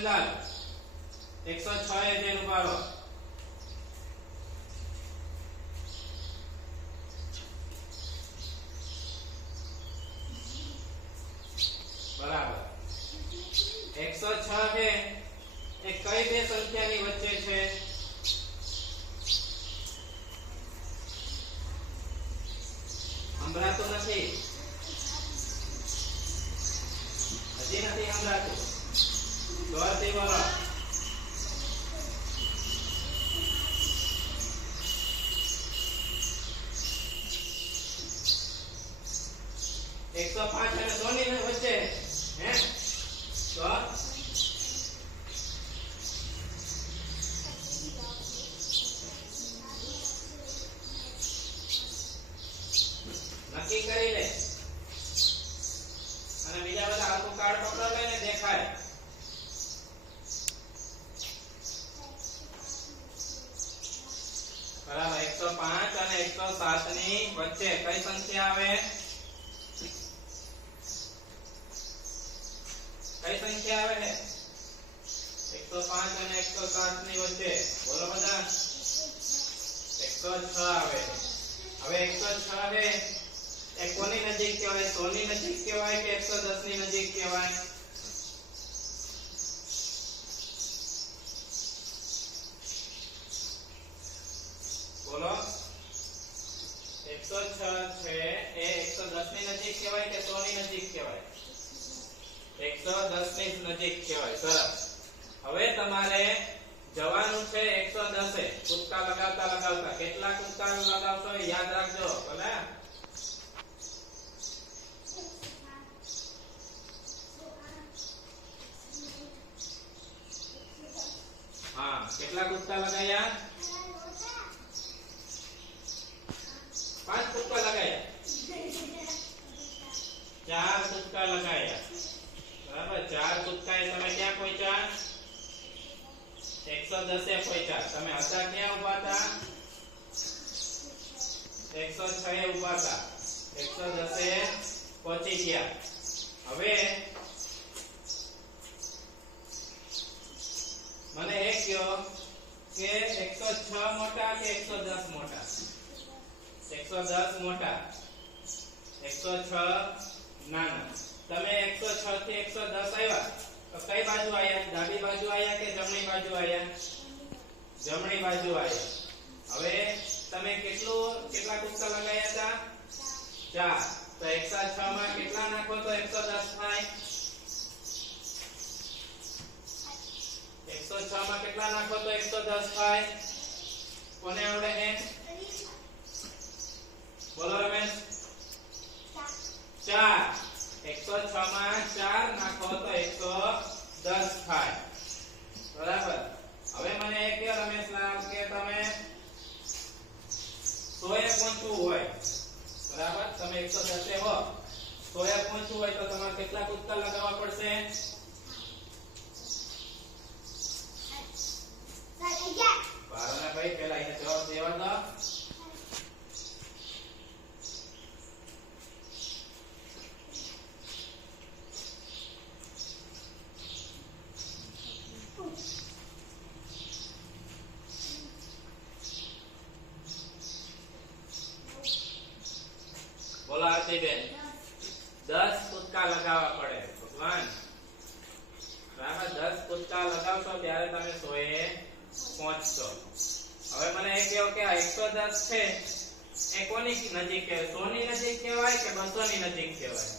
ગોવિંદલાલ 106 એ જેન ઉભારો બરાબર 106 है એ કઈ બે સંખ્યાની વચ્ચે છે સંભળાતું નથી હજી નથી સંભળાતું જોરથી બોલો 105 અને 100 ની વચ્ચે હે તો નક્કી કરી લે અને બીજા બધા આખું કાર્ડ પકડો લઈને દેખાય બરાબર 105 અને 107 ની વચ્ચે કઈ સંખ્યા આવે કઈ સંખ્યા આવે છે 105 અને 107 ની વચ્ચે બોલો બધા 106 આવે હવે 106 છે એ કોની નજીક કહેવાય 100 ની નજીક કહેવાય કે 110 ની નજીક કહેવાય બોલો 106 છે એ 110 ની નજીક કહેવાય કે 100 ની નજીક કહેવાય 110 ની નજીક કહેવાય સરસ હવે તમારે જવાનું છે 110 કૂદકા લગાવતા લગાવતા કેટલા કૂદકા લગાવશો યાદ રાખજો ભલે હા કેટલા કૂદકા લગાયા 5 કૂદકા લગાયા 4 કૂદકા લગાયા બરાબર 4 કૂદકા તમે ક્યાં પહોંચ્યા 110 એ પહોંચ્યા તમે હતા ક્યાં ઊભા હતા 106 એ ઊભા હતા 110 એ પહોંચી ગયા હવે મને એ કહો કે 106 મોટા કે 110 મોટા 110 મોટા 106 નાના તમે 106 થી 110 આવ્યા તો કઈ બાજુ આયા ડાબી બાજુ આયા કે જમણી બાજુ આયા જમણી બાજુ આયા હવે તમે કેટલા કૂદકા લગાયા હતા 4 તો 106 માં કેટલા નાખો તો 110 થાય 106 માં કેટલા નાખો તો 110 થાય કોને આવડે છે બોલો રમેશ 4 106 માં 4 નાખો તો 110 થાય બરાબર હવે મને એ કહો રમેશલાલ કે તમે 100 એ પહોંચવું હોય બરાબર તમે 110 એ હો 100 એ પહોંચવું હોય તો તમારે કેટલા કૂદકા લગાવવા પડશે બારણા ભાઈ પહેલા એને જવાબ દેવા દો બોલો આરતીબેન 10 કૂદકા લગાવવા પડે ભગવાન બરાબર 10 કૂદકા લગાવશો ત્યારે તમે 100 એ પહોંચશો હવે મને એ કહો કે આ 110 છે એ કોની નજીક કહેવાય 100 ની નજીક કહેવાય કે 200 ની નજીક કહેવાય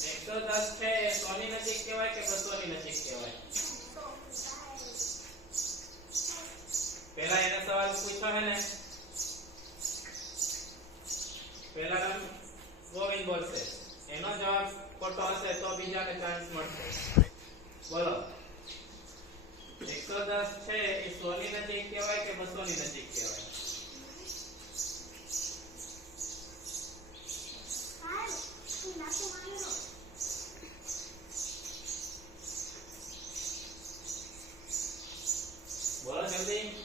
110 છે એ 100 ની નજીક કહેવાય કે 200 ની નજીક કહેવાય પહેલા એને સવાલ પૂછો હે ને પહેલા ગોવિંદ બોલશે એનો જવાબ ખોટો હશે તો બીજાને ચાન્સ મળશે બોલો 110 છે એ 100 ની નજીક કહેવાય કે 200 ની નજીક કહેવાય બોલો જલ્દી